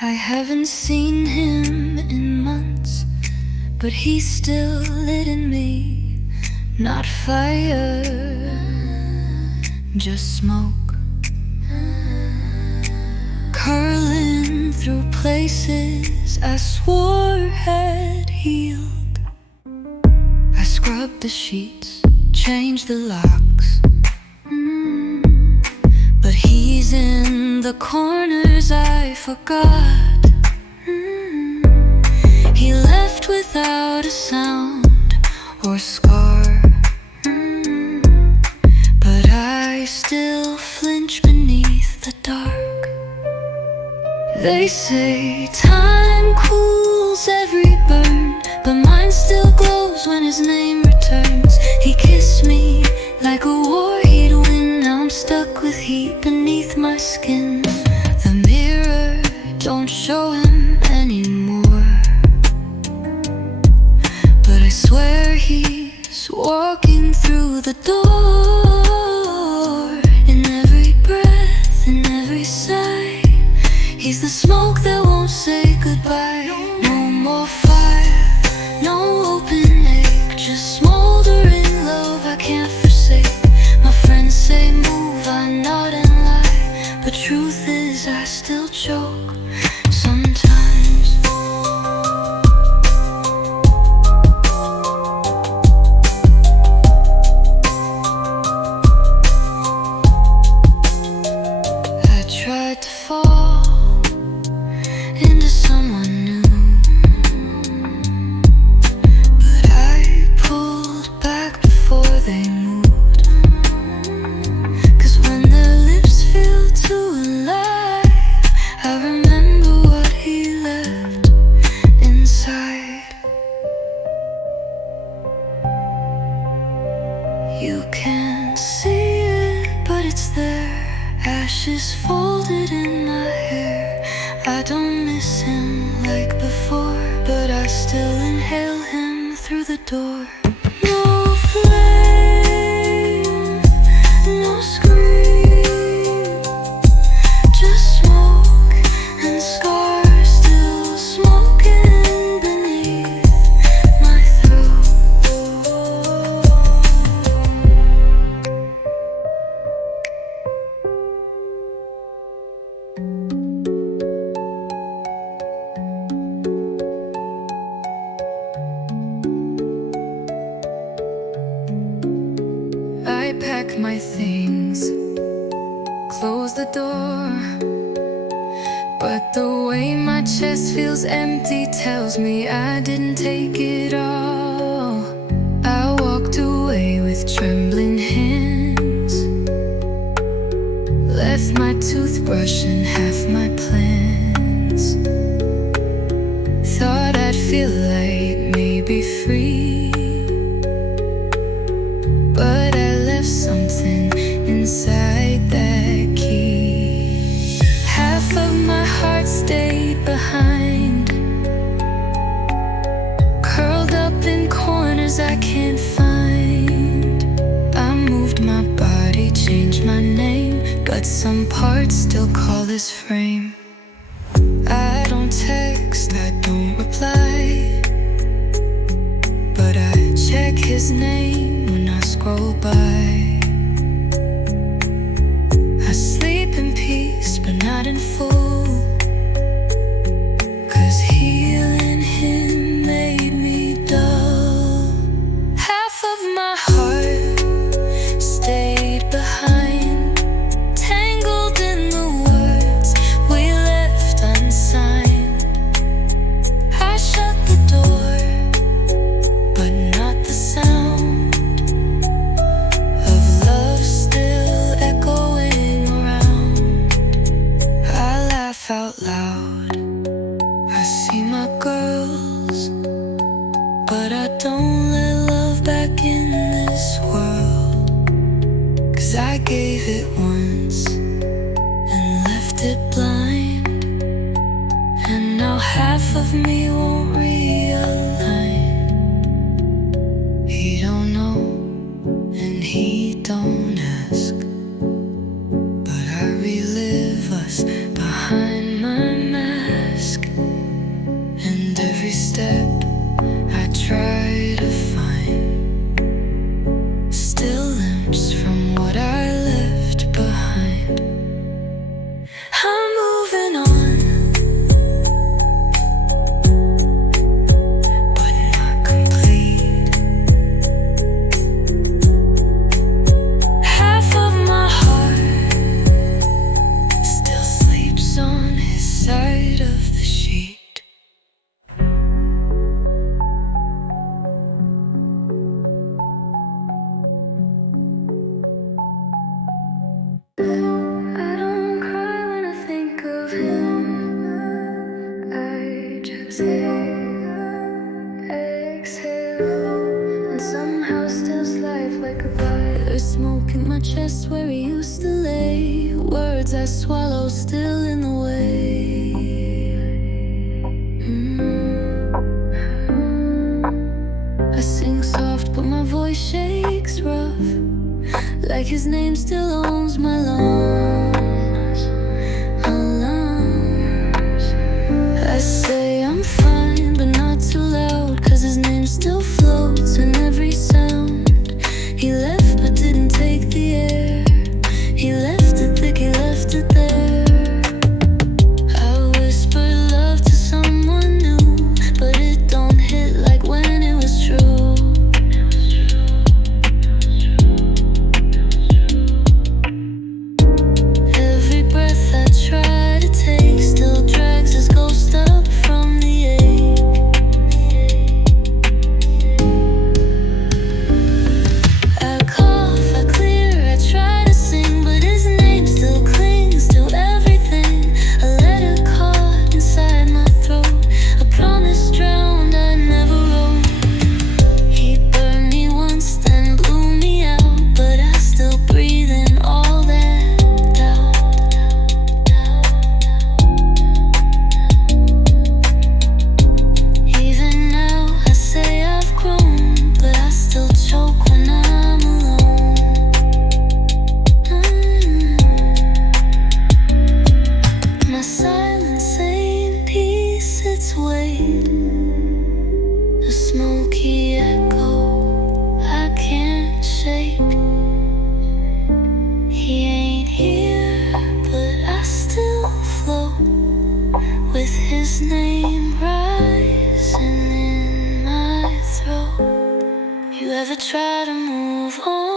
I haven't seen him in months, but he's still lit in me. Not fire, just smoke, curling through places I swore had healed. I scrubbed the sheets, changed the locks, but he's in the corners I forgot. He left without a sound or scar, but I still flinch beneath the dark. They say time cools every burn, but mine still glows when his name returns. He kissed me like a war he'd win. Now I'm stuck with heat beneath my skin. The mirror don't show him anymore, but I swear he's walking through the door. In every breath, in every sigh, he's the smoke that won't say goodbye. No more fire, no open ache, just smoldering love I can't forsake. My friends say move, I nod and lie, but truth is I still choke sometimes. I tried to fall into someone new, but I pulled back before they moved. 'Cause when their lips feel too alive, I remember what he left inside. You can't see it, but it's there. Ashes folded in my hair. I don't miss him like before, but I still inhale him through the door. No flame, no scream, just smoke and scars still smoking beneath my throat. I pack my things, close the door, but the way my chest feels empty tells me I didn't take it all. I walked away with trembling hands, left my toothbrush and half my plans. Thought I'd feel light, maybe free, but I left something inside that key. Half of my heart stayed behind, curled up in corners I can't find. I moved my body, changed my name, but some parts still call this frame. I don't text, I don't reply, but I check his name when I scroll by. I sleep in peace, but not in full, 'cause healing him made me dull. Half of my heart stayed behind, tangled in the words we left unsigned. I shut the door, but not the sound of love still echoing around. I laugh out loud, I see my girls, but I don't let love back in this world. 'Cause I gave it once and left it blind, and now half of me won't realign. He don't know and he don't ask, but I relive us behind my mask. exhale, and somehow stills life like a bite. There's smoke in my chest where we used to lay. Words I swallow still in the way. I sing soft but my voice shakes rough, like his name still owns my lungs. I say I'm fine but not too loud, 'cause his name still floats in every sound. He left but didn't take the air. He left it thick, he left it there. I whispered love to someone new, but it don't hit like when it was true. Every breath I try to take still drags his ghost up from the ache. I cough, I clear, I try to sing, but his name still clings to everything. A letter caught inside my throat, a promise drowned I never wrote. He burned me once, then blew me out, but I still breathe in all that doubt. Even now I say I've grown, but I still choke when I'm alone. My silence ain't peace, it's weight. A smoky echo I can't shake. He ain't here, but I still float with his name rising in my throat. You ever try to move on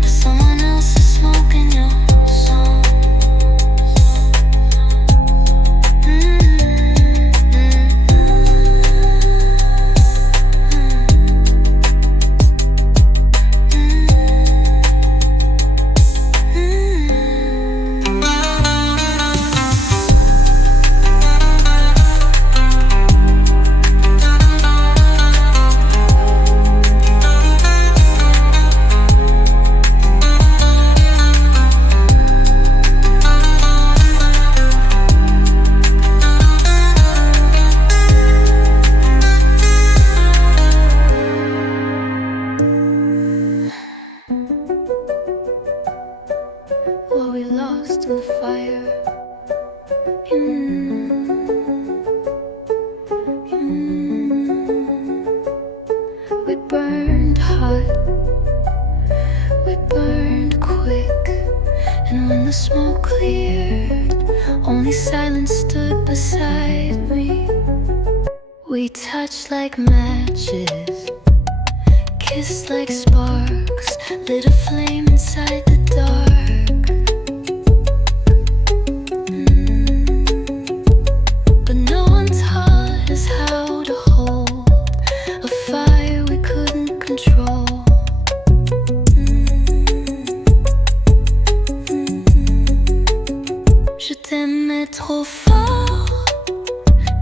with someone else's smoke in your song? What we lost in the fire. We burned hot, we burned quick, and when the smoke cleared, only silence stood beside me. We touched like matches, kissed like sparks, lit a flame inside the dark. But no one taught us how to hold a fire we couldn't control. Je t'aimais trop fort,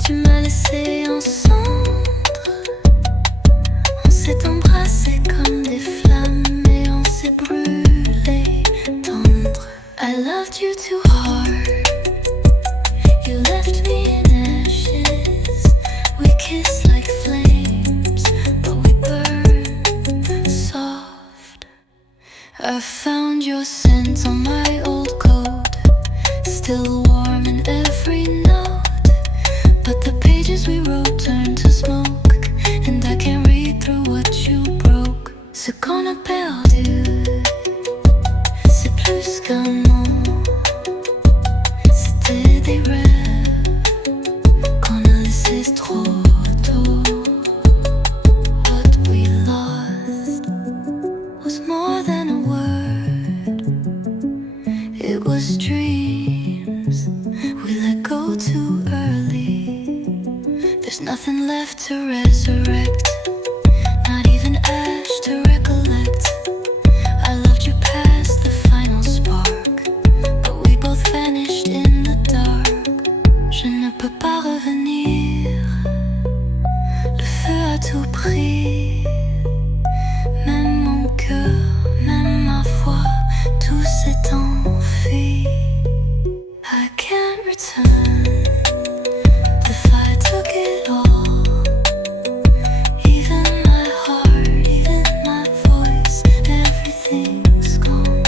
tu m'as laissé en cendres. On s'est embrassé comme des flammes et on s'est brûlé tendre. I loved you too hard, you left me in ashes. We kissed like flames, but we burned soft. I found your scent on my old coat, still warm in every note. But the pages we wrote turned to smoke, and I can't read through what you broke. Ce qu'on a perdu, c'est plus qu'un mot. C'était des rêves qu'on a laissés trop tôt. What we lost was more than a word. It was dreams we let go too early. There's nothing left to resurrect, not even ash to recollect. I loved you past the final spark, but we both vanished in the dark. return. The fire took it all, even my heart, even my voice, everything's gone.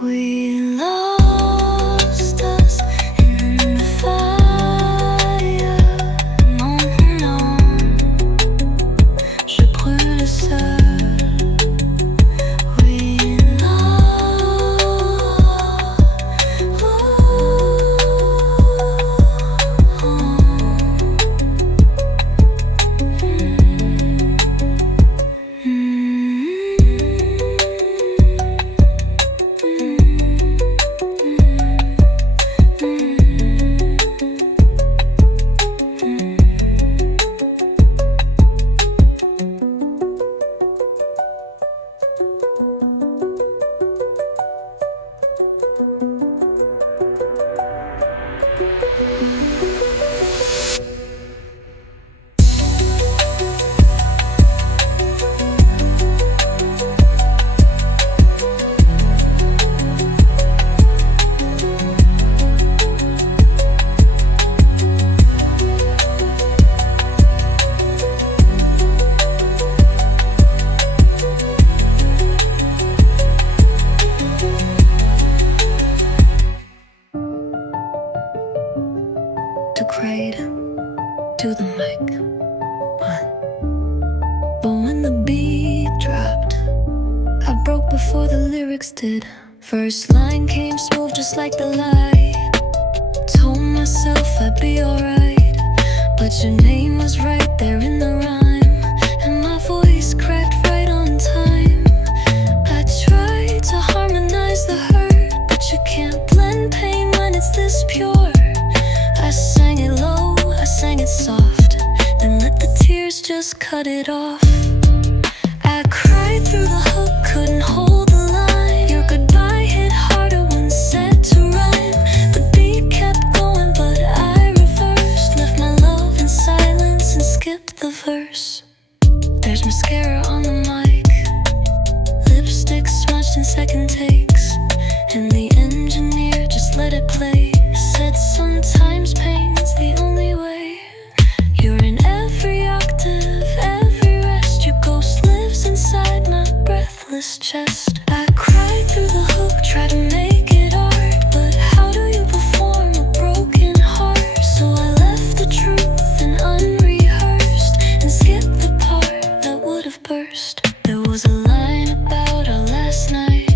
We lost us in the fire. Non, je brûle seul. To the mic. But when the beat dropped, I broke before the lyrics did. First line came smooth just like the light. Told myself I'd be alright, but your name was right there in the rhyme, and my voice cracked right on time. I tried to harmonize the hurt, but you can't blend pain when it's this pure. I sang it low, I sang it soft, then let the tears just cut it off. I cried through the hook, couldn't hold the line. Your goodbye hit harder when said to rhyme. The beat kept going, but I reversed, left my love in silence and skipped the verse. There's mascara on the mic, lipstick smudged in second takes, and the engineer just let it play. Said sometimes pain's the only way. You're in every octave, every rest. Your ghost lives inside my breathless chest. I cried through the hook, try to make it art, but how do you perform a broken heart? So I left the truth in unrehearsed and skipped the part that would have burst. There was a line about our last night,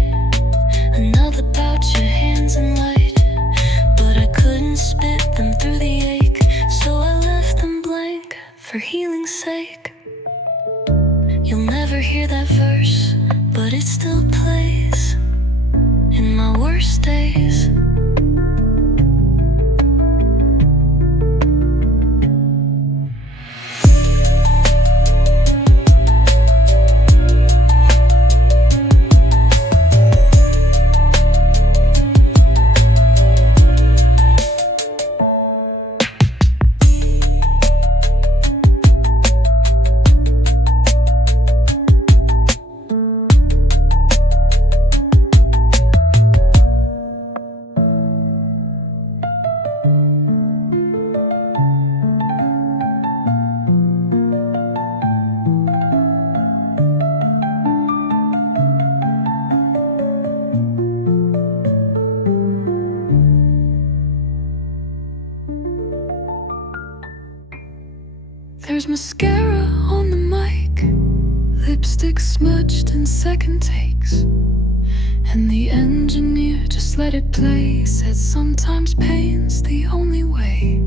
another about your hands in light, couldn't spit them through the ache, so I left them blank for healing's sake. You'll never hear that verse, but it still plays in my worst days. There's mascara on the mic, lipstick smudged in second takes, and the engineer just let it play. Said sometimes pain's the only way.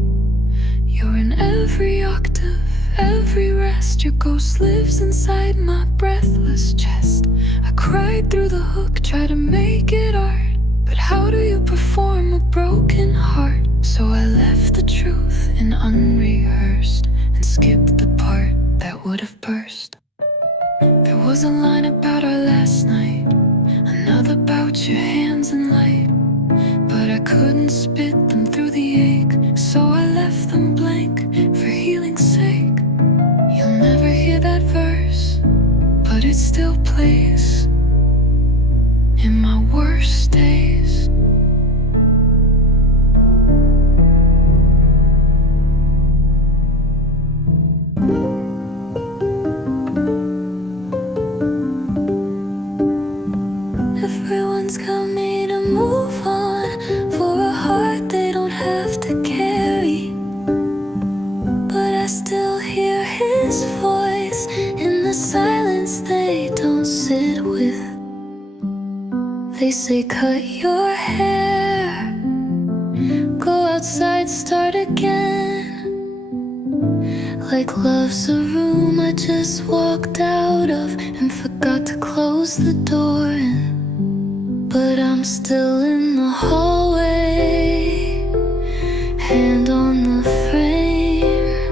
You're in every octave, every rest. Your ghost lives inside my breathless chest. I cried through the hook, try to make it art, but how do you perform a broken heart? So I left the truth in unrehearsed and skipped the part that would have burst. There was a line about our last night, another about your hands in light, but I couldn't spit them through the ache, so I left them blank for healing's sake. You'll never hear that verse, but it still plays in my worst days. outside start again. Like love's a room I just walked out of and forgot to close the door in. But I'm still in the hallway, hand on the frame,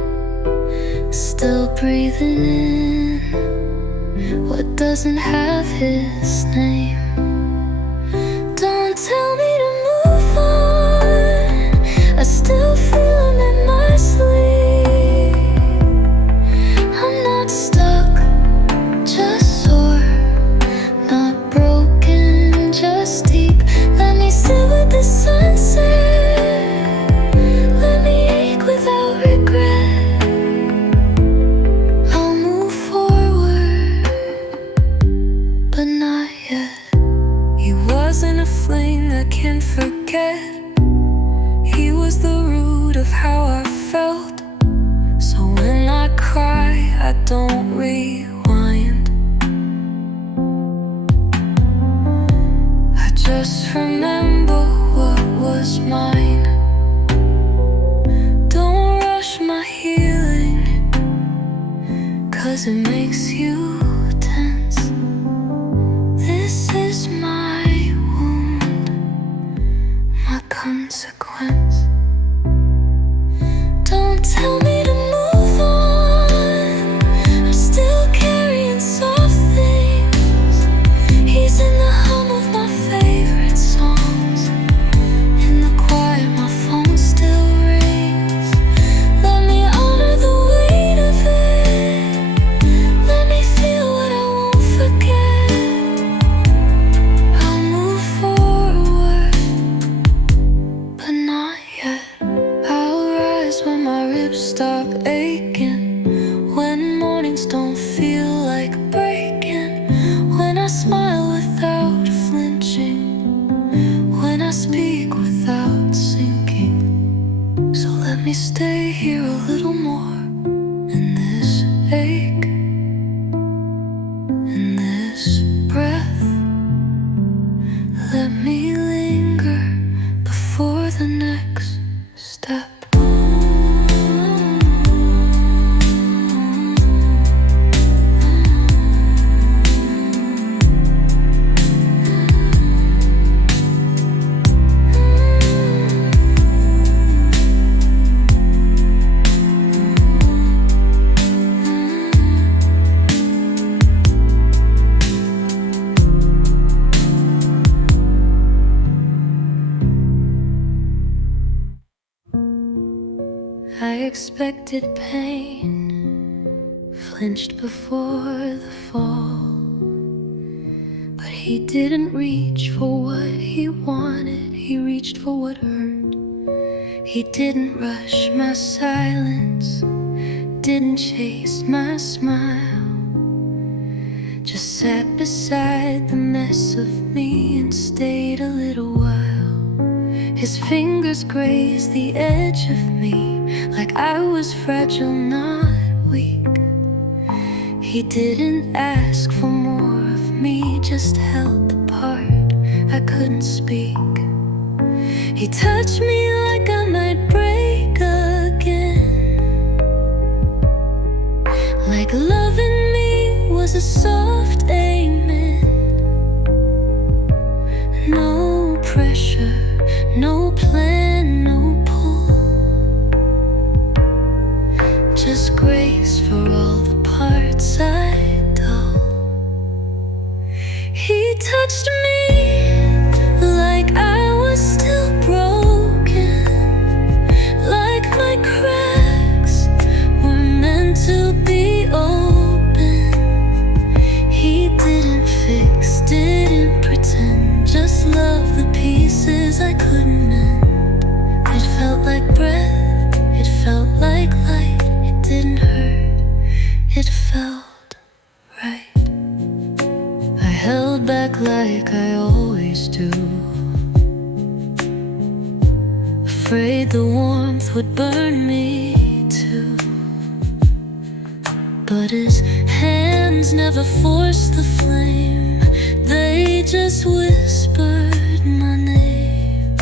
still breathing in what doesn't have his name. Don't tell me to move on, I still feel him in my sleep. I'm not stuck, just sore, not broken, just deep. Let me sit with the sunset, let me ache without regret. I'll move forward, but not yet. He wasn't a fling I can't forget. He was the root of how I felt. So when I cry, I don't rewind. I just remember what was mine. Don't rush my healing, 'cause it makes you tense. This is my wound, my consequence. Don't tell me to move on, I'm still carrying soft things. He's in the hum of my favorite songs, in the quiet my phone still rings. Let me honor the weight of it, let me feel what I won't forget. I'll move forward, but not yet. I'll rise when my ribs stop aching, when mornings don't feel like breaking, when I smile without flinching, when I speak without sinking. So let me stay here a little more, in this ache, in this breath. Let me linger before the next step. I expected pain, flinched before the fall, but he didn't reach for what he wanted, he reached for what hurt. He didn't rush my silence, didn't chase my smile, just sat beside the mess of me and stayed a little while. His fingers grazed the edge of me, like I was fragile, not weak. He didn't ask for more of me, just held the part I couldn't speak. He touched me like I might break again, like loving me was a soft amen. No pressure, no plan, no pull, just grace for all the parts I dull. He touched me like I was still broken, like my cracks were meant to be open. He didn't fix, didn't pretend, just love the pieces I couldn't mend. It felt like breath, it felt like light, it didn't hurt, it felt right. I held back like I always do, afraid the warmth would burn me too. But his hands never forced the flame, they just whispered my name.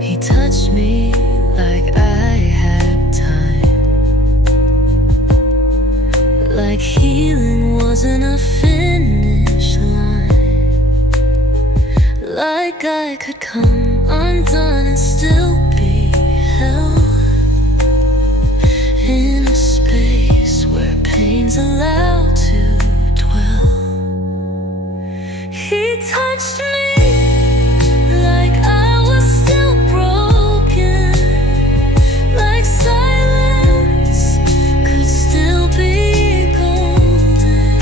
He touched me like I had time, like healing wasn't a finish line, like I could come undone and still be held in a space where pain's allowed to dwell. He touched me like I was still broken, like silence could still be golden.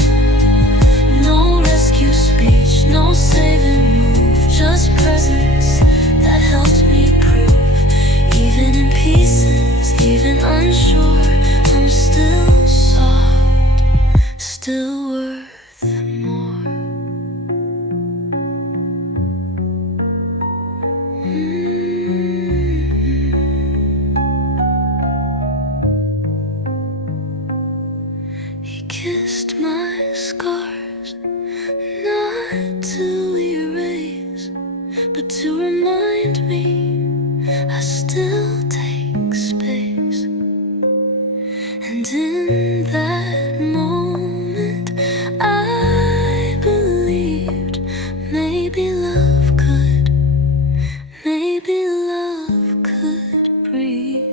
No rescue speech, no saving move, just presence that helped me prove, even in pieces, even unsure, I'm still soft, still worth more. He kissed my scars, not to erase, but to remind me I still take space. And in that moment I believed maybe love could breathe.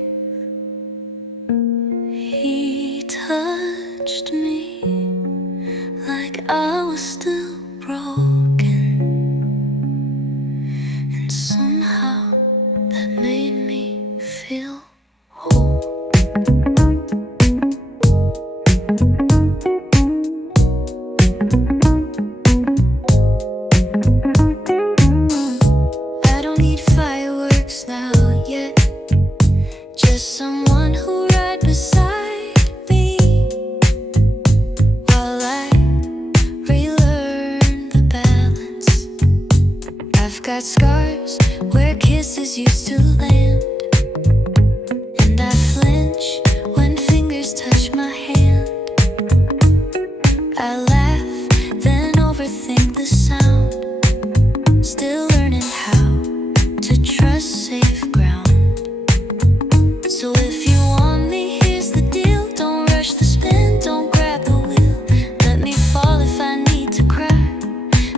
He touched me like I was still broken, and somehow that made me feel whole. I don't need fireworks now yet, just someone who ride beside me while I relearn the balance. I've got scars where kisses used to land, and I flinch when fingers touch my hand. I laugh, then overthink the sound, still learning how to trust safe ground. So if you want me, here's the deal. Don't rush the spin, don't grab the wheel. Let me fall if I need to cry.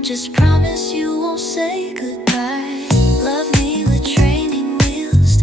Just promise you won't say goodbye. Love me with training wheels,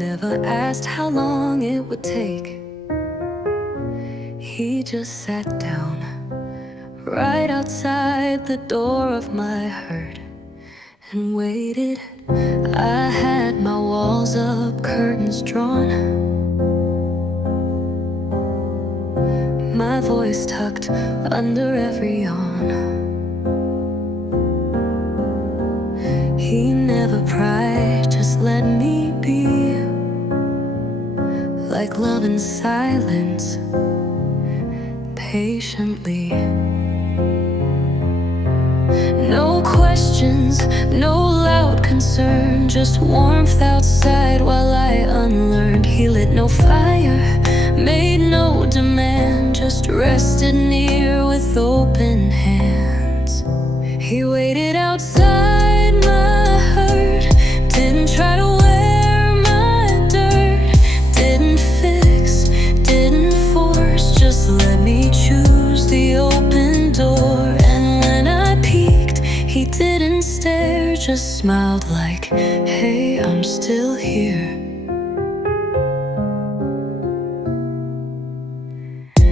never asked how long it would take. He just sat down right outside the door of my heart and waited. I had my walls up, curtains drawn, my voice tucked under every yawn. He never pried, just let me be, like love in silence, patiently. No questions, no loud concern, just warmth outside while I unlearned. He lit no fire, made no demand, just rested near with open hands. He waited outside my hurt, didn't try to wear my dirt, didn't fix, didn't force, just let me choose the open door. And when I peeked, he didn't stare, just smiled like, hey, I'm still here.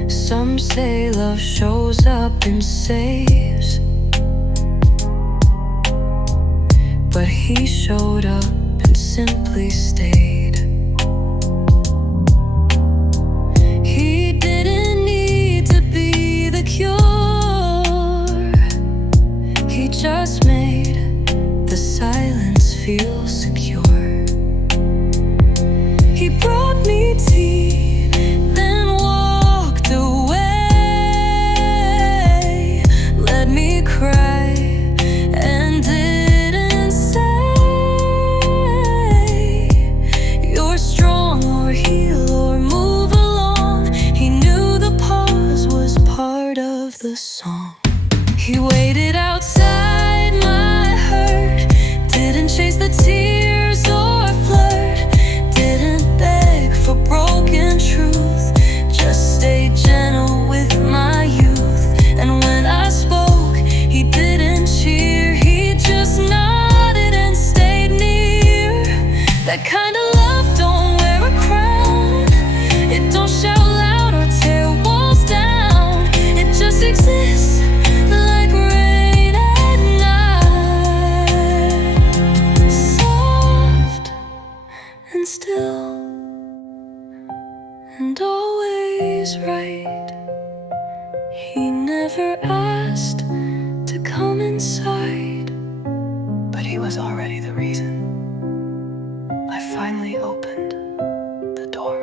Some say love shows up and saves, but he showed up and simply stayed. He didn't need to be the cure, he just made the silence feel secure. He brought me tea, then walked away, let me cry, and didn't say you're strong or heal or move along. He knew the pause was part of the song. He waited outside my hurt, didn't chase the tears or flirt, didn't beg for broken truth, just stayed gentle with my youth. And when I spoke, he didn't cheer, he just nodded and stayed near. That kind of love don't wear a crown, it don't shout loud or tear walls down, it just exists like rain at night, soft and still and always right. He never asked to come inside, but he was already the reason I finally opened the door.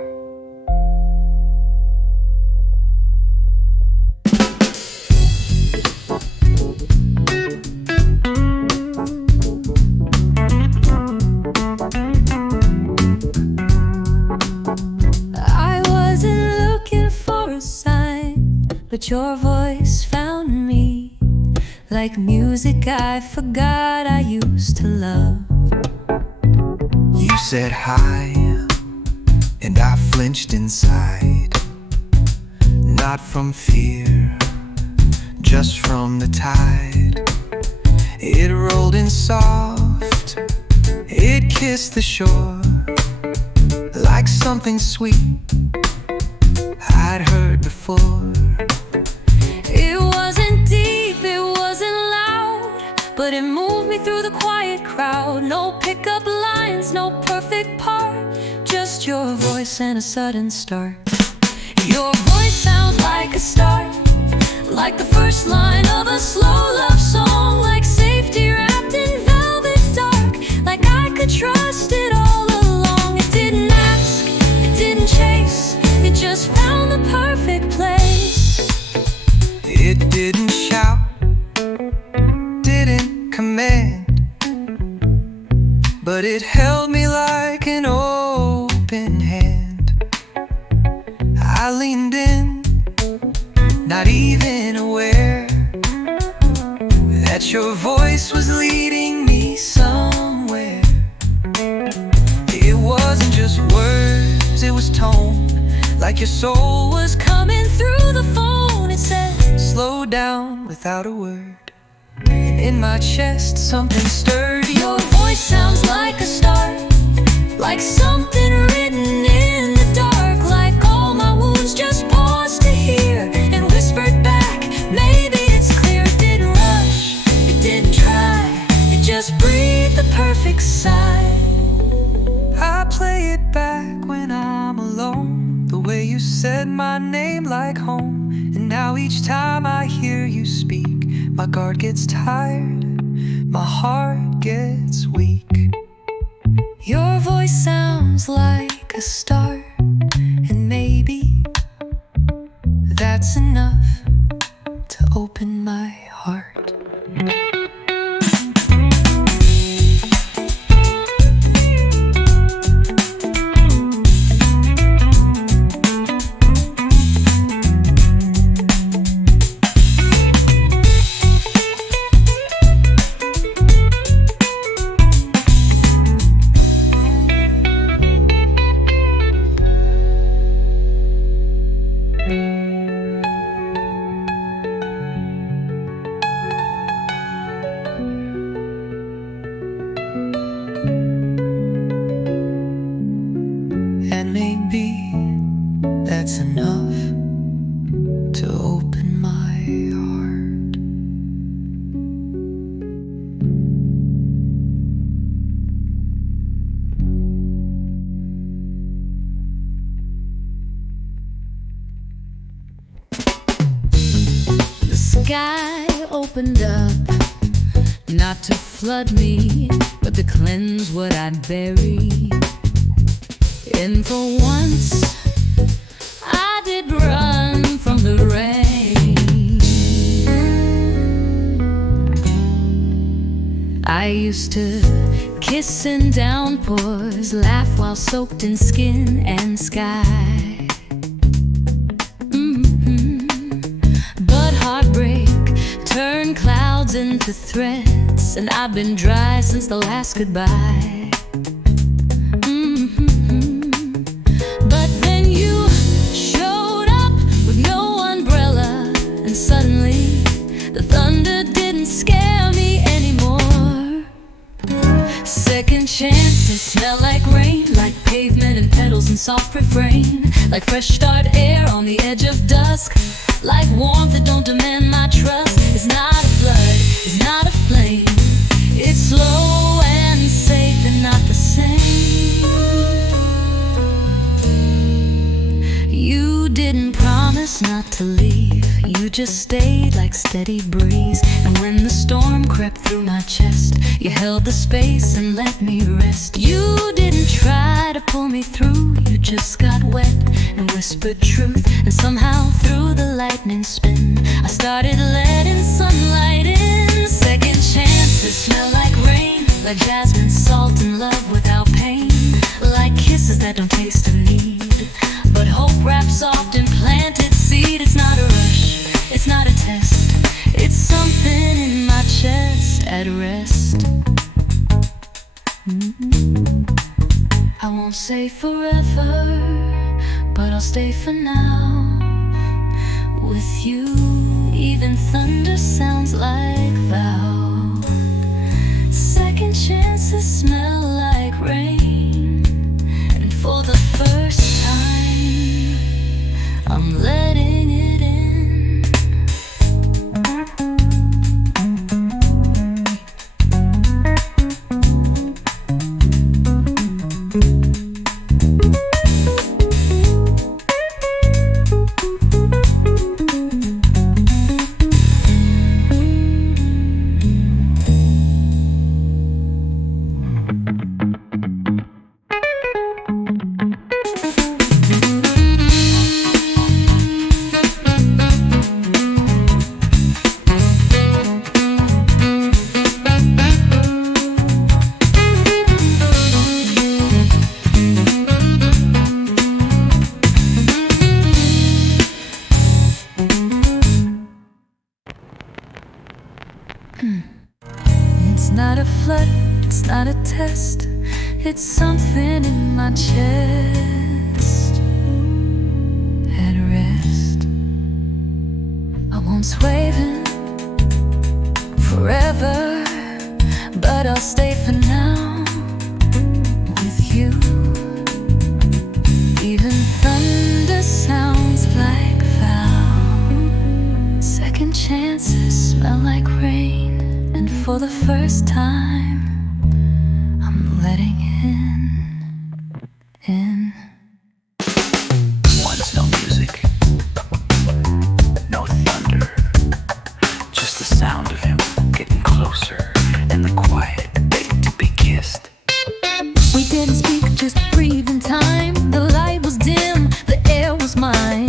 I wasn't looking for a sign, but your voice found me, like music I forgot I used to love. You said hi, and I flinched inside, not from fear, just from the tide. It rolled in soft, it kissed the shore, like something sweet I'd heard before. It wasn't deep, it wasn't loud, but it moved me through the quiet crowd. No pickup lines, no perfect part, just your voice and a sudden start. Your voice sounds like a start, like the first line of a slow love song, like safety wrapped in velvet dark, like I could trust it all along. It didn't ask, it didn't chase, it just found the perfect place. It didn't shout, didn't command, but it held me like an open hand. I leaned in, not even aware that your voice was leading me somewhere. It wasn't just words, it was tone, like your soul was coming through the phone. It said, slow down without a word. And in my chest something stirred. Your voice sounds like a start, like something said my name like home. And now each time I hear you speak, my guard gets tired, my heart gets weak. Your voice sounds like a start, and maybe that's enough to open my heart. And maybe that's enough to open my heart. The sky opened up, not to flood me, but to cleanse what I'd buried. And for once, I did run from the rain. I used to kiss in downpours, laugh while soaked in skin and sky. But heartbreak turned clouds into threats, and I've been dry since the last goodbye. But then you showed up with no umbrella, and suddenly the thunder didn't scare me anymore. Second chances smell like rain, like pavement and petals and soft refrain, like fresh start air on the edge of dusk, like warmth that don't demand my trust. It's not a flood, it's not a flame, it's slow and safe and not the same. You didn't promise not to leave, you just stayed like steady breeze. And when the storm crept through my chest, you held the space and let me rest. You didn't try to pull me through, you just got wet and whispered truth. And somehow through the lightning spin, I started letting sunlight in. Second chances smell like rain, like jasmine, salt, and love without pain, like kisses that don't taste of need, but hope wrapped soft and planted seed. It's not a rush, it's not a test, it's something in my chest at rest. I won't say forever, but I'll stay for now. With you, even thunder sounds like vow. Second chances smell like rain, and for the first time, I'm letting it in. It's not a flood, it's not a test, it's something in my chest at rest. I won't waving forever, but I'll stay for now. With you, even thunder sounds like vow. Second chances smell like rain, and for the first time, I'm letting in. One Snow Music. speak, just breathe in time. The light was dim, the air was mine.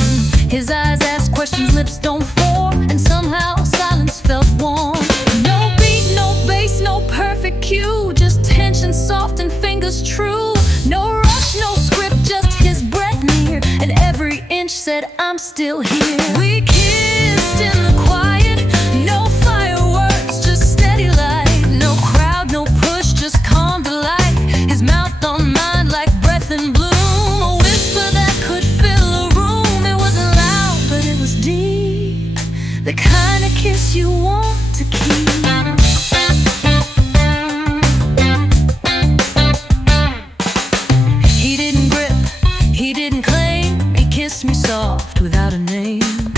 His eyes asked questions, lips don't form, and somehow silence felt warm. No beat, no bass, no perfect cue, just tension soft and fingers true. No rush, no script, just his breath near, and every inch said, I'm still here. We kissed in the quiet, no fireworks, just steady light. No crowd, no push, just calm delight. His mouth on mine like breath in bloom, a whisper that could fill a room. It wasn't loud, but it was deep, the kind of kiss you want to keep. He didn't grip, he didn't claim. He kissed me soft without a name,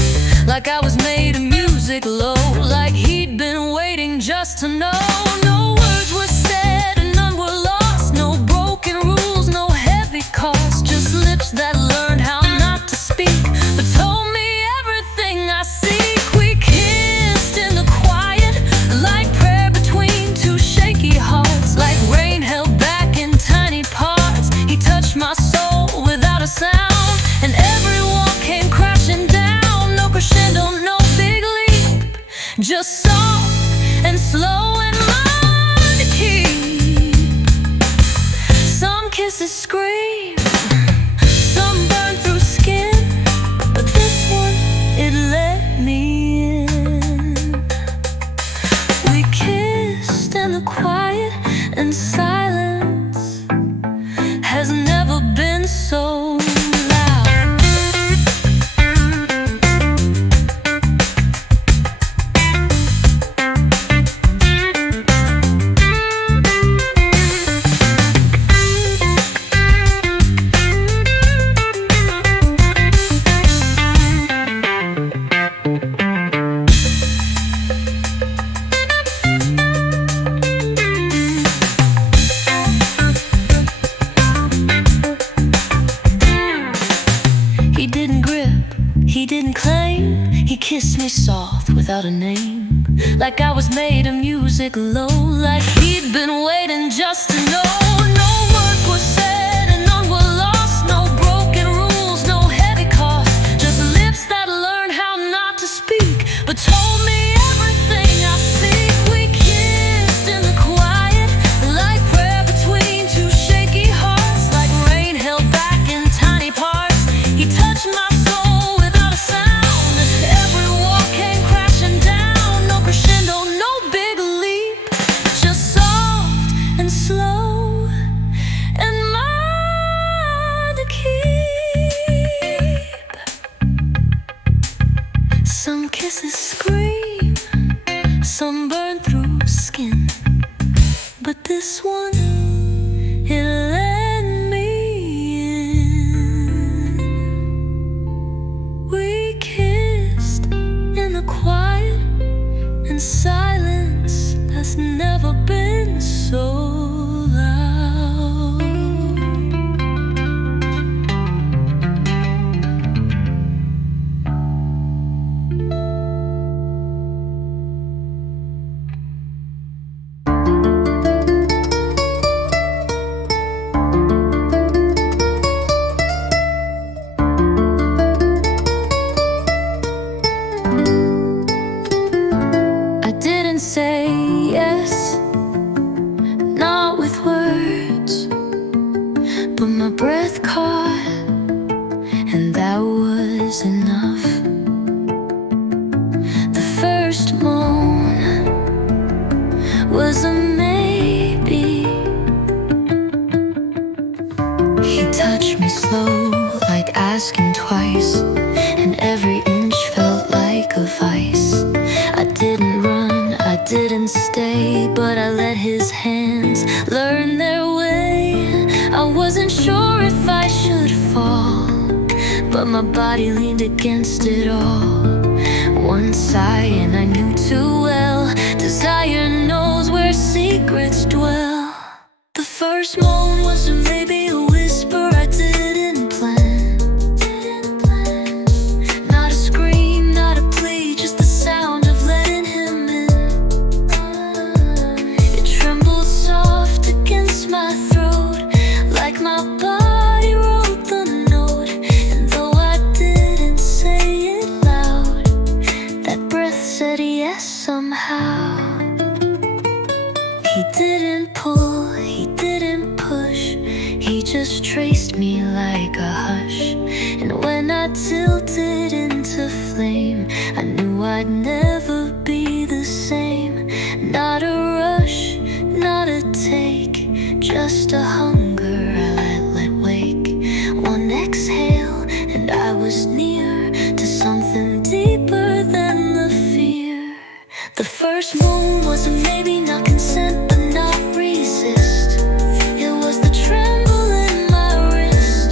like I was made of music low, like he'd been waiting just to know. No words were said and none were lost, no broken rules, no heavy cost, just lips that learned how not to speak, but told me everything I seek. We kissed in the quiet, like prayer between two shaky hearts, like rain held back in tiny parts. He touched my soul without a sound, and everyone came crashing down. No crescendo, no big leap, just soft and slow and mine to keep. Some kisses scream, some burn through skin, but this one, it let me in. We kissed in the quiet, and silence has never been so loud. He didn't grip, he didn't claim. He kissed me soft without a name, like I was made of music low, like he'd been waiting just to know. No words were said and none were lost, no broken rules, no heavy cost, just lips that learned how not to speak, but told me everything I seek. We kissed in the quiet, like prayer between two shaky hearts, like rain held back in tiny parts. He touched my soul without a sound, every wall came crashing down. No crescendo, no big leap, just soft and slow and mine to keep. Some kisses scream, some burn through skin, but this one, it let me in. We kissed in the quiet, and silence that's never been so loud. I didn't say yes, not with words, but my breath caught, and that was enough. The first moan was a maybe. He touched me slow, like asking twice, and every inch felt like a vice. I didn't run, I didn't stay, but I let his hands learn their way. I wasn't sure if I should fall, but my body leaned against it all. One sigh and I knew too well, desire knows where secrets dwell. The first moan was maybe a whisper I didn't plan. Not a scream, not a plea, just the sound of letting him in. It trembled soft against my throat, like thoughts traced me like a hush. And when I tilted into flame, I knew I'd never be the same. Not a rush, not a take, just a hunger I let wake. One exhale and I was near to something deeper than the fear. The first moan was a maybe, not consent but not resist. It was the tremble in my wrist,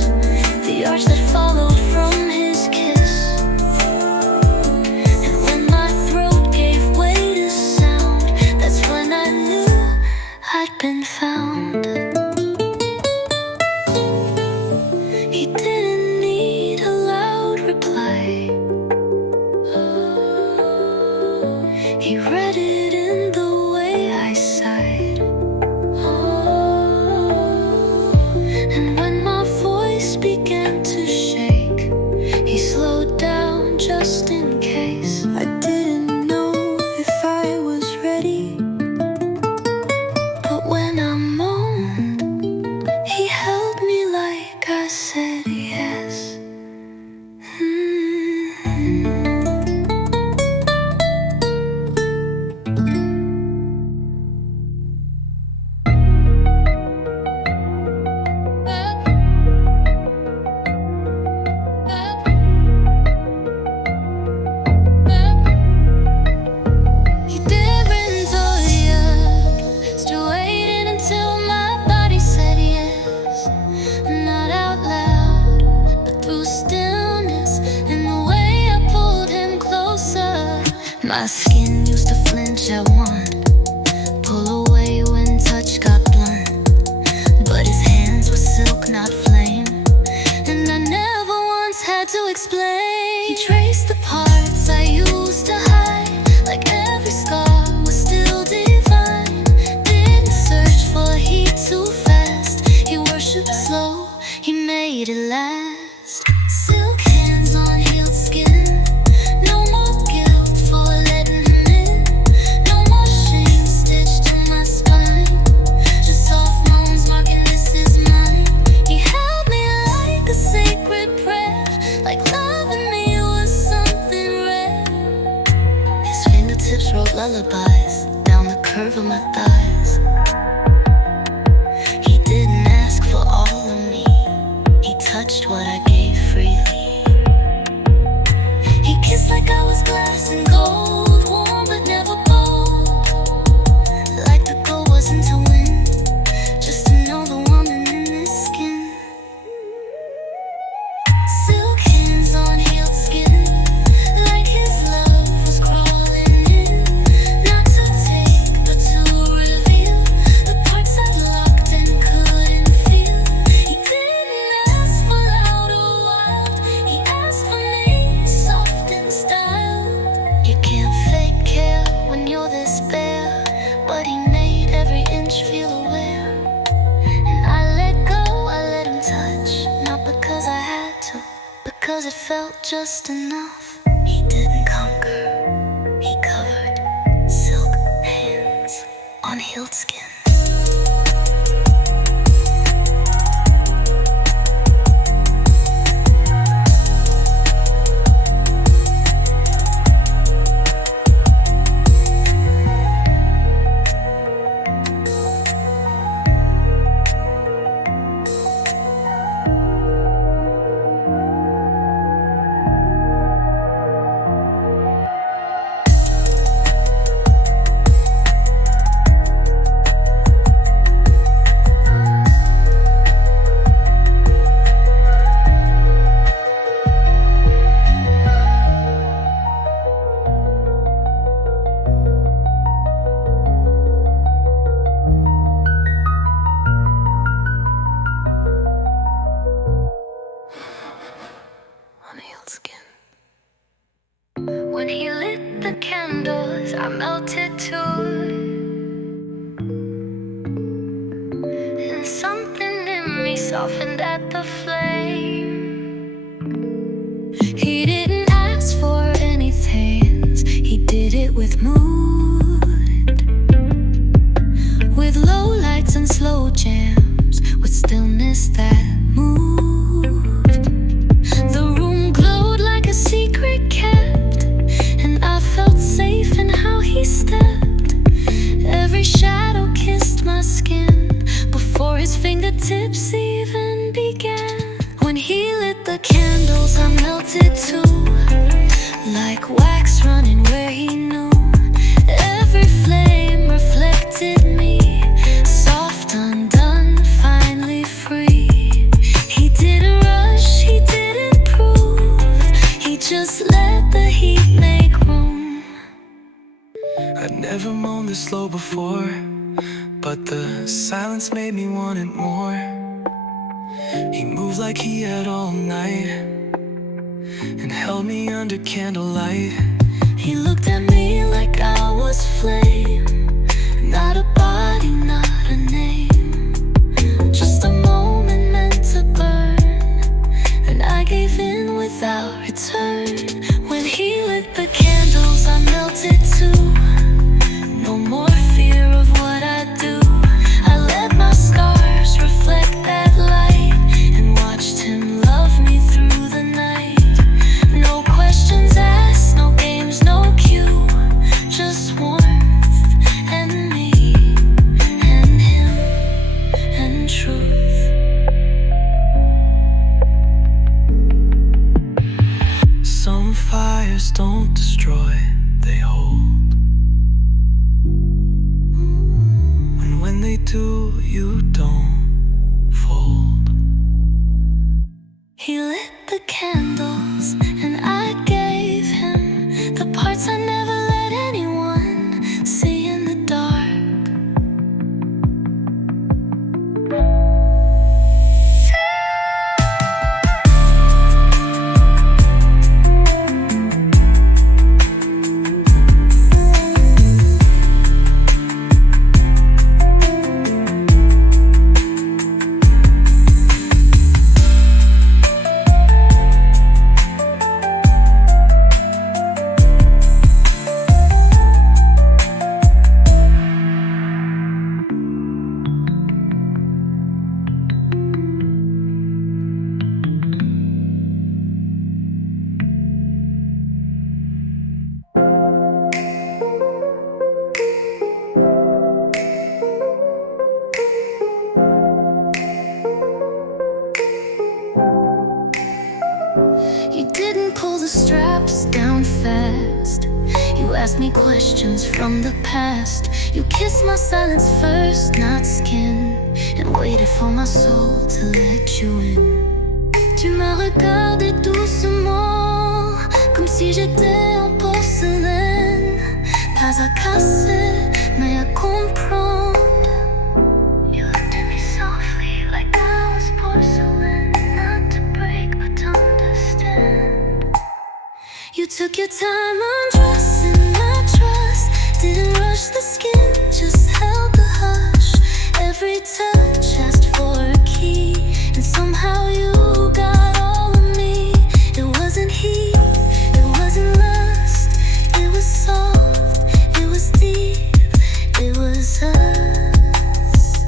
the arch that followed from his kiss. And when my throat gave way to sound, that's when I knew I'd been found. He didn't need a loud reply. He read it in the way I sighed. And when my voice began to shake, he slowed down just in case. I didn't know if I was ready, but when I moaned, he held me like I said yes. He didn't hurry up, still waiting until my body said yes. Not out loud, but through stillness and the way I pulled him closer. My skin used to flinch at one, pull away when touch got blunt. But his hands were silk, not flame, and I never once had to explain. He traced the parts I used to hide, like every scar was still divine. Didn't search for heat too fast, he worshipped slow, he made it last. Silk hands on healed skin, no more guilt for letting him in. No more shame stitched to my spine, just soft moans marking this is mine. He held me like a sacred prayer, like loving me was something rare. His fingertips wrote lullabies down the curve of my thighs. He didn't ask for all of me, he touched what I gave freely. He kissed like I was glass and gold, warm but never bold. Like the goal wasn't to win, just to know the woman in this skin. Silk hands on healed skin, like his love was crawling in. Not to take, but to reveal the parts I locked and couldn't feel. He didn't ask for loud or wild, he asked for me, soft in style. You can't fake care when you're this bare, but he made every inch feel aware. And I let go, I let him touch, not because I had to, because it felt just enough. He didn't conquer, he covered. Silk hands on healed skin. When he lit the candles, I melted too. And something in me softened at the flame. He didn't ask for anything, he did it with mood. With low lights and slow jams, with stillness that candles, I melted too, like wax running where he knew. Every flame reflected me, soft, undone, finally free. He didn't rush, he didn't prove, he just let the heat make room. I'd never moaned this slow before, but the silence made me want it more. He moved like he had all night and held me under candlelight. He looked at me like I was flame, not a body, not a name, just a moment meant to burn. And I gave in without return. When he lit the candles, I melted too. No more fear of what I do. I let my scars reflect that light and watched him love me through the night. No questions asked, no games, no cue, just warmth and me and him and truth. Some fires don't destroy, they hold. When they do, you don't fold. He lit the candles and I gave him the parts I never let anyone see in the dark. You didn't pull the straps down fast. You asked me questions from the past. You kissed my silence first, not skin, and waited for my soul to let you in. Tu m'as regardé doucement, comme si j'étais en porcelaine, pas à casser, mais à comprendre. You looked at me softly like I was porcelain, not to break but to understand. You took your time undressing my trust, didn't rush the skin, just held the hush. Every touch asked for a key, and somehow you got all of me. It wasn't heat, it wasn't lust, it was soft, it was deep, it was us.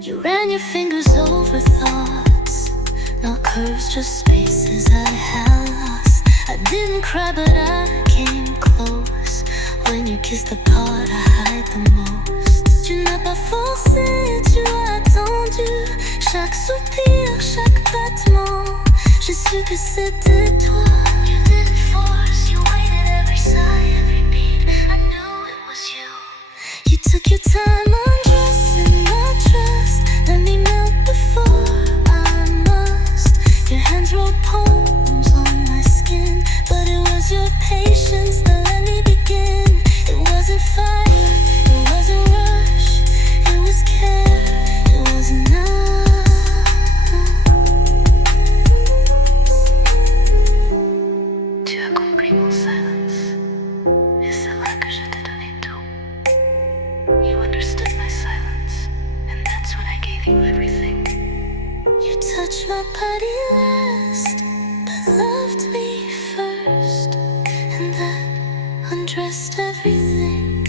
You ran your fingers over thoughts, not curves, just spaces I had lost. I didn't cry but I came close. When you kissed the part I hide the most. Tu n'as pas forcé, tu as attendu. Chaque soupir, chaque battement, j'ai su que c'était toi. You didn't force, you waited every sigh, every beat. I knew it was you. You took your time undressing my trust. Let me melt before I must. Your hands wrote poems on my skin, but it was your patience that let me begin. It wasn't fire, it wasn't rush, it was care, it was enough. Tu as compris mon silence, et c'est là que je t'ai donné tout. You understood my silence, and that's when I gave you everything. You touched my body last, but loved me first, and that undressed everything.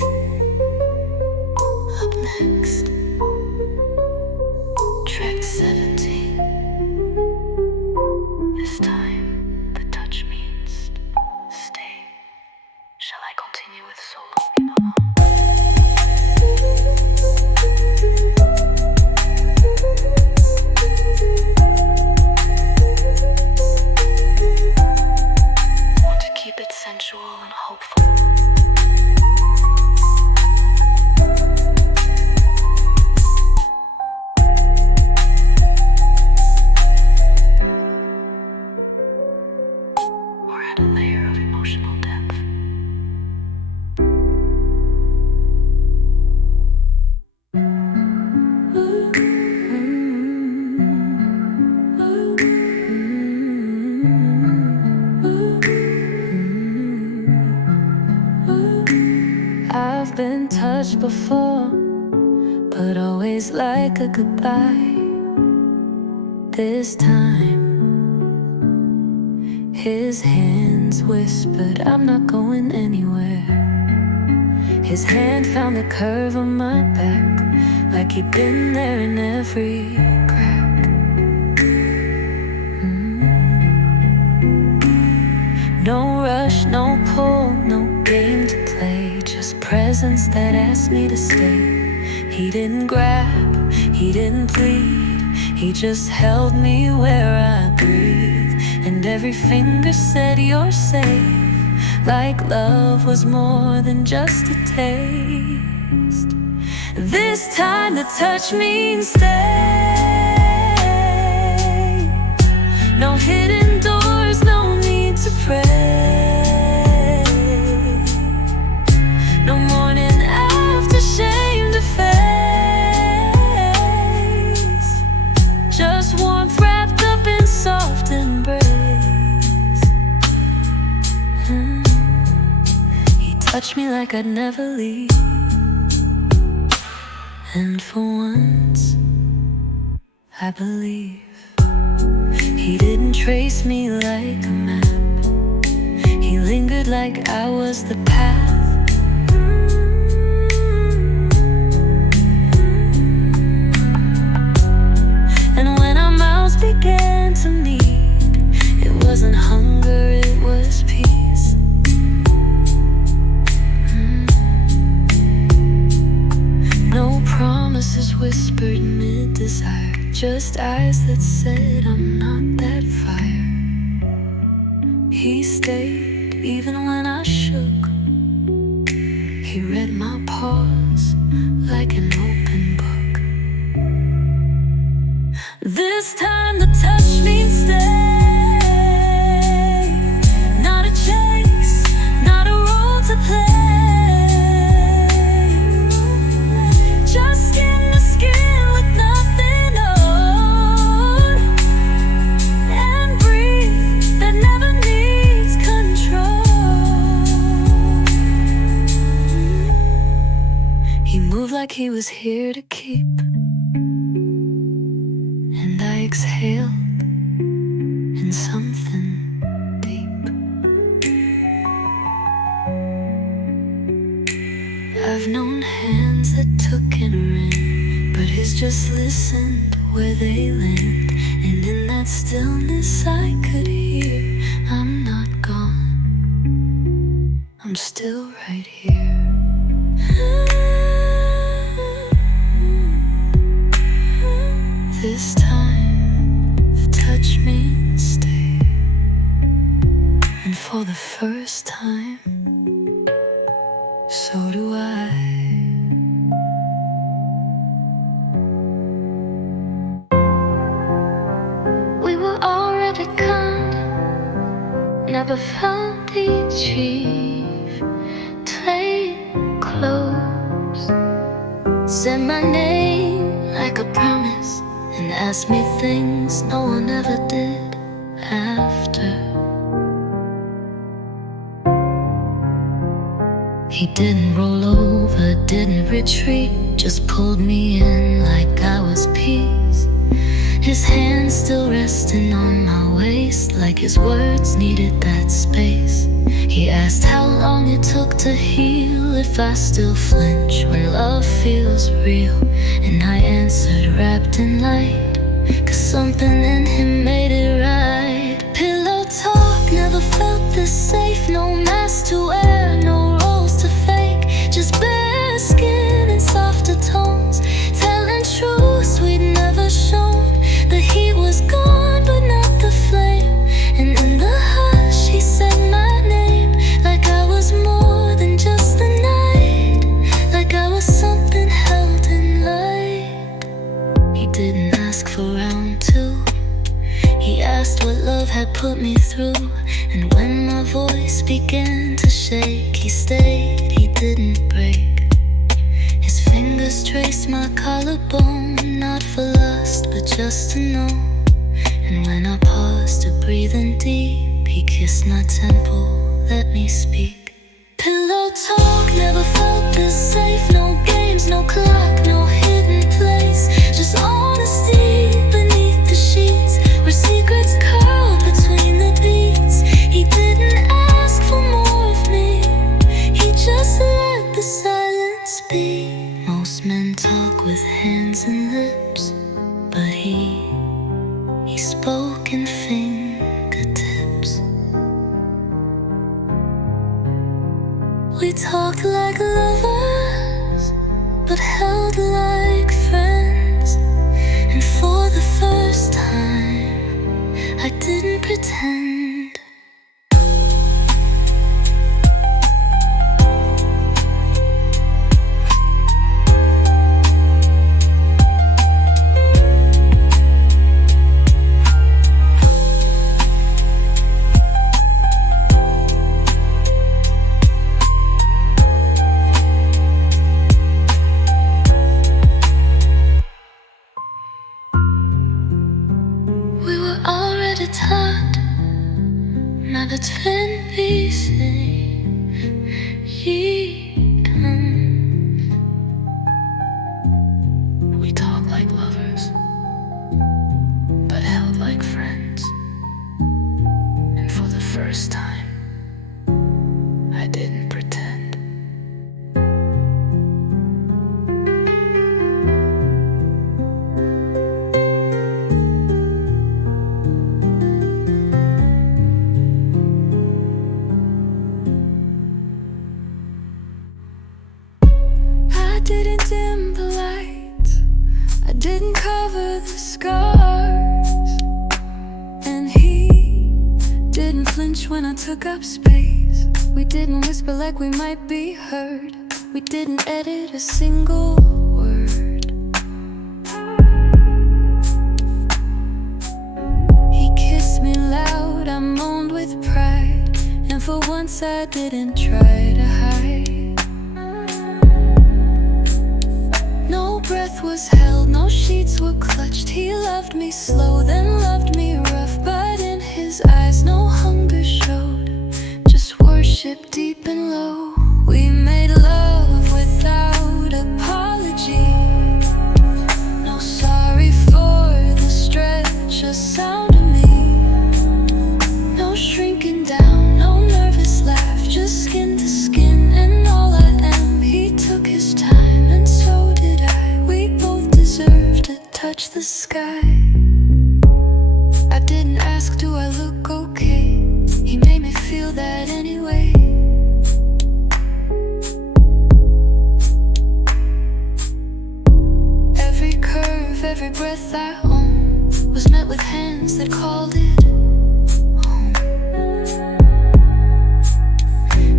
Up next, track 17. This time, the touch means stay. Shall I continue with solo? before, but always like a goodbye. This time his hands whispered, I'm not going anywhere. His hand found the curve of my back, like he'd been there in every crack. No rush, no pull, no game to play, just presence that asked me to stay. He didn't grab, he didn't plead, he just held me where I breathe. And every finger said you're safe, like love was more than just a taste. This time the touch means stay. No hidden doors, no need to pray. No morning after shame to face. Just warmth wrapped up in soft embrace. He touched me like I'd never leave. And for once, I believe. He didn't trace me like a map. He lingered like I was the path. And when our mouths began to meet, it wasn't hunger, it was peace. No promises whispered mid-desire, just eyes that said I'm not that fire. He stayed even when I shook. He read my pause like an open book. This time the touch means stay. Not a chase, not a role to play. Just skin to skin with nothing on, and breathe that never needs control. He moved like he was here to keep, and I exhaled in something deep. I've known hands that took and ran, but his just listened where they land. And in that stillness I could hear, I'm not gone, I'm still right here. This time the touch means stay. And for the first time, so do I. We were already gone, never felt the chief. Play close, said my name like a promise, and asked me things no one ever did after. He didn't roll over, didn't retreat, just pulled me in like I was peace. His hand still resting on my waist, like his words needed that space. He asked how long it took to heal, if I still flinch when love feels real. And I answered wrapped in light, 'cause something in him made it right. Pillow talk, never felt this safe. No mask to wear, no roles to fake, just bare skin and softer tones, telling truths we'd never shown. The heat was gone, but not the flame. And in the hush, he said my name, like I was more than just the night, like I was something held in light. He didn't ask for round two, he asked what love had put me through. And when my voice began to shake, he stayed, he didn't break. His fingers traced my collarbone, not for lust, but just to know. And when I paused to breathe in deep, he kissed my temple, let me speak. Pillow talk, never felt this safe, no game. games, no clock, no hidden place, just honesty beneath the sheets, where secrets curl between the beats. He didn't ask for more of me, he just let the silence be. Most men talk with hands and lips, but he spoke in fingertips. We talked like lovers, but held like friends. And for the first time, I didn't pretend. Now that's been busy, we talk like lovers, but held like friends. And for the first time, I didn't pretend. I didn't dim the lights, I didn't cover the scars, and he didn't flinch when I took up space. We didn't whisper like we might be heard, we didn't edit a single word. He kissed me loud, I moaned with pride, and for once I didn't try to hide. No breath was held, no sheets were clutched. He loved me slow, then loved me rough, but in his eyes no hunger showed, just worship deep and low. We made love without apology, no sorry for the stretch, a sound of me, no shrinking down, no nervous laugh, just skin to skin and all I am. He took his time and so did I, we both deserve to touch the sky. I didn't ask, do I look okay? He made me feel that anyway. Every curve, every breath I own was met with hands that called it home.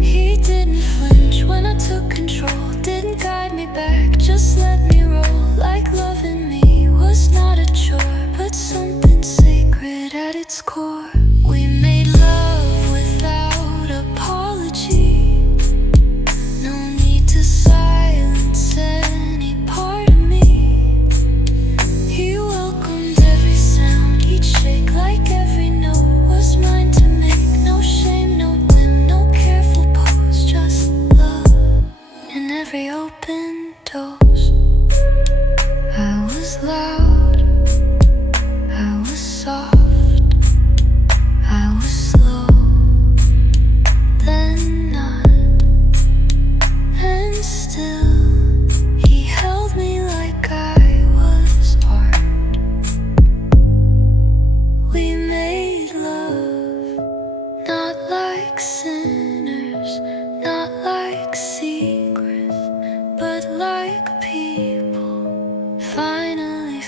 He didn't flinch when I took control, didn't guide me back, just let me roll. Like loving me was not a chore, but something sacred at its core. We made love without apology, no need to silence any part of me. He welcomed every sound, each shake, like every note was mine to make. No shame, no dim, no careful pose, just love in every open dose. I was loud, I was soft, I was slow, then not, and still he held me like I was art. We made love, not like sinners, not like secrets, but like people finally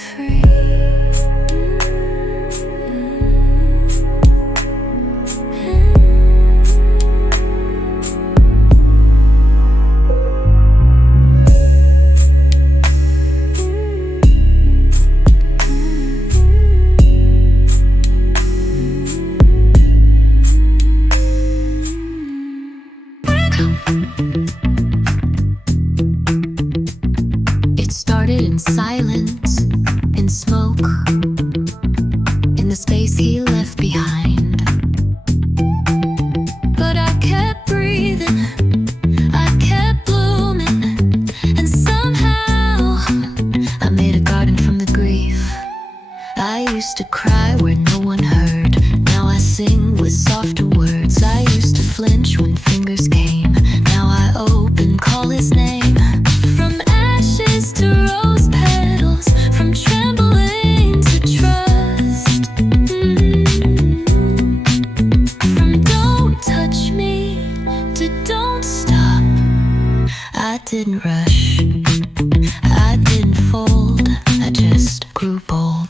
used to cry where no one heard. Now I sing with softer words. I used to flinch when fingers came. Now I open, call his name. From ashes to rose petals, from trembling to trust. From don't touch me to don't stop. I didn't rush, I didn't fold, I just grew bold.